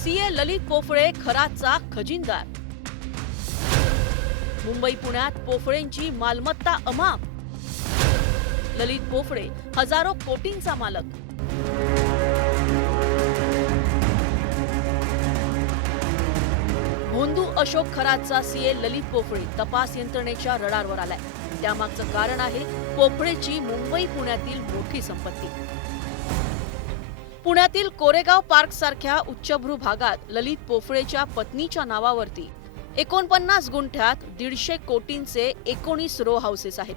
CA ललित पोफळे खराचा खजिनदार। मुंबई पुण्यात पोफळेंची मालमत्ता अमाप। ललित पोफळे हजारो कोटींचा मालक। भोंदू अशोक खराचा सीए ललित पोफळे तपास यंत्रणेच्या रडारवर आलाय। त्यामागचं कारण आहे पोफळेची मुंबई पुण्यातील मोठी संपत्ती। पुण्यातील कोरेगाव पार्क सारख्या उच्चभ्रू भागात ललित पोफळेच्या पत्नीच्या नावावरती 49 गुंठ्यात 150 कोटींचे 19 रो हाऊसेस आहेत।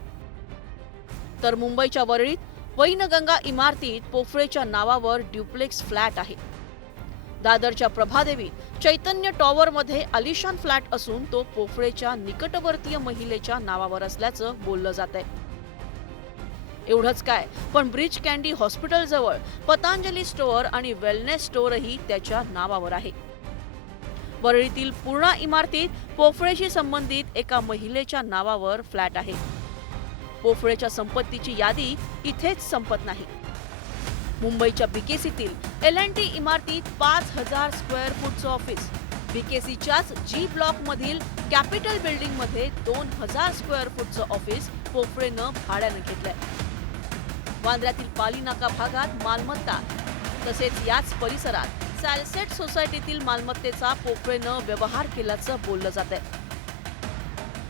तर मुंबईच्या वरळीत वैनगंगा इमारतीत पोफळेच्या नावावर ड्युप्लेक्स फ्लॅट आहे। दादरच्या प्रभादेवीत चैतन्य टॉवर मध्ये आलिशान फ्लॅट असून तो पोफळेच्या निकटवर्तीय महिलेच्या नावावर असल्याचं बोललं जात आहे। एवढंच काय, पण ब्रिज कॅन्डी हॉस्पिटल जवळ पतंजली स्टोअर आणि वेलनेस स्टोअरही त्याच्या नावावर आहे। वरळीतील पूर्णा इमारतीत पोफळेशी संबंधित एका महिलेच्या नावावर फ्लॅट आहे। पोफळेच्या संपत्तीची यादी इथेच संपत नाही। मुंबईच्या बीकेसीतील L&T इमारतीत 5000 स्क्वेअर फूटचं ऑफिस, बीकेसीच्याच जी ब्लॉक मधील कॅपिटल बिल्डिंग मध्ये 2000 स्क्वेअर फूटचं ऑफिस पोफळेनं भाड्यानं घेतलंय। वांद्र्यातील पाली नाका भागात मालमत्ता तसेच याच परिसरात सॅलसेट सोसायटीतील मालमत्तेचा पोफळेनं व्यवहार केल्याचं बोललं जात आहे।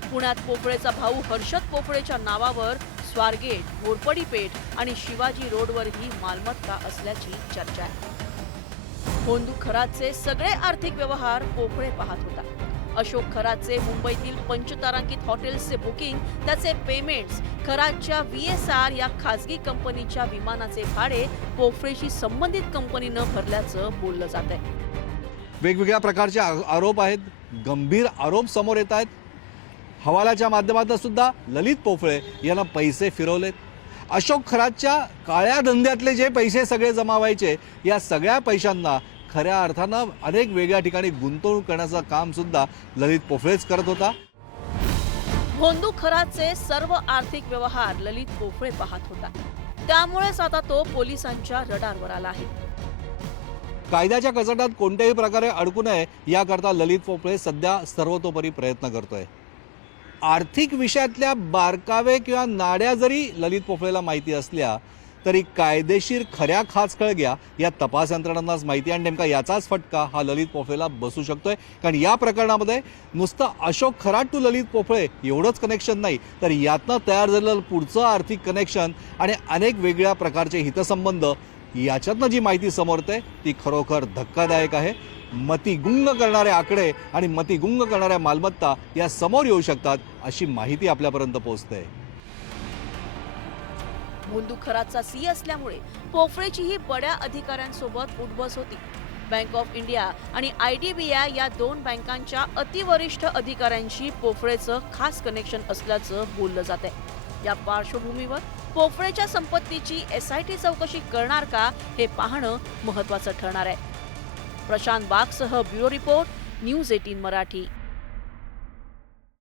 पुण्यात पोफळेचा भाऊ हर्षद पोफळेच्या नावावर स्वारगेट, घोरपडी पेठ आणि शिवाजी रोडवरही मालमत्ता असल्याची चर्चा आहे। भोंदू खराचे सगळे आर्थिक व्यवहार पोफळे पाहत होता। अशोक खराचे मुंबईतील पंचतारांकित हॉटेल्सचे बुकिंग, त्याचे पेमेंट्स, खराच्या VSR या खासगी कंपनीच्या विमानाचे भाडे पोफळेशी संबंधित कंपनीनं भरल्याचं बोललं जात आहे। वेगवेगळ्या प्रकारचे आरोप आहेत, गंभीर आरोप समोर येत आहेत। हवालाच्या माध्यमातून सुद्धा ललित पोफळे यांना पैसे फिरवलेत। अशोक खराच्या काळ्या धंद्यातले जे पैसे सगळे जमा व्हायचे, या सगळ्या पैशांना खऱ्या अर्थानं अनेक वेगळ्या ठिकाणी गुंतवणूक करण्याचं काम सुद्धा ललित पोफळेच करत होता। भोंदू खराचे सर्व आर्थिक व्यवहार ललित पोफळे पाहत होता। त्यामुळेच आता तो पोलिसांच्या रडारवर आला आहे। कायद्याच्या कचाट्यात कोणत्याही प्रकारे अडकू नये याकरता ललित पोफळे सध्या सर्वतोपरी प्रयत्न करतोय। आर्थिक विषयातल्या बारकावे किंवा नाड्या जरी ललित पोफळेला माहिती असल्या तरी कायदेशीर खऱ्या खाचखळग्या या तपास यंत्रणांनाच माहिती, आणि नेमका याचाच फटका हा ललित पोफळेला बसू शकतोय। कारण या प्रकरणामध्ये नुसतं अशोक खरा टू ललित पोफळे एवढंच कनेक्शन नाही, तर यातनं तयार झालेलं पुढचं आर्थिक कनेक्शन आणि अनेक वेगळ्या प्रकारचे हितसंबंध, याच्यातनं जी माहिती समोर येते ती खरोखर धक्कादायक आहे। मतिगुंग करणारे आकडे आणि मतिगुंग करणाऱ्या मालमत्ता या समोर येऊ शकतात अशी माहिती आपल्यापर्यंत पोहोचते। भोंदू खराचा सीए असल्यामुळे पोफळेचीही बड्या अधिकाऱ्यांसोबत उठबस होती। बँक ऑफ इंडिया आणि IDBI या दोन बँकांच्या अतिवरिष्ठ अधिकाऱ्यांशी पोफळेचं खास कनेक्शन असल्याचं बोललं जात आहे। या पार्श्वभूमीवर पोफळेच्या संपत्तीची SIT चौकशी करणार का हे पाहणं महत्त्वाचं ठरणार आहे। प्रशांत बागसह ब्युरो रिपोर्ट, न्यूज 18 मराठी।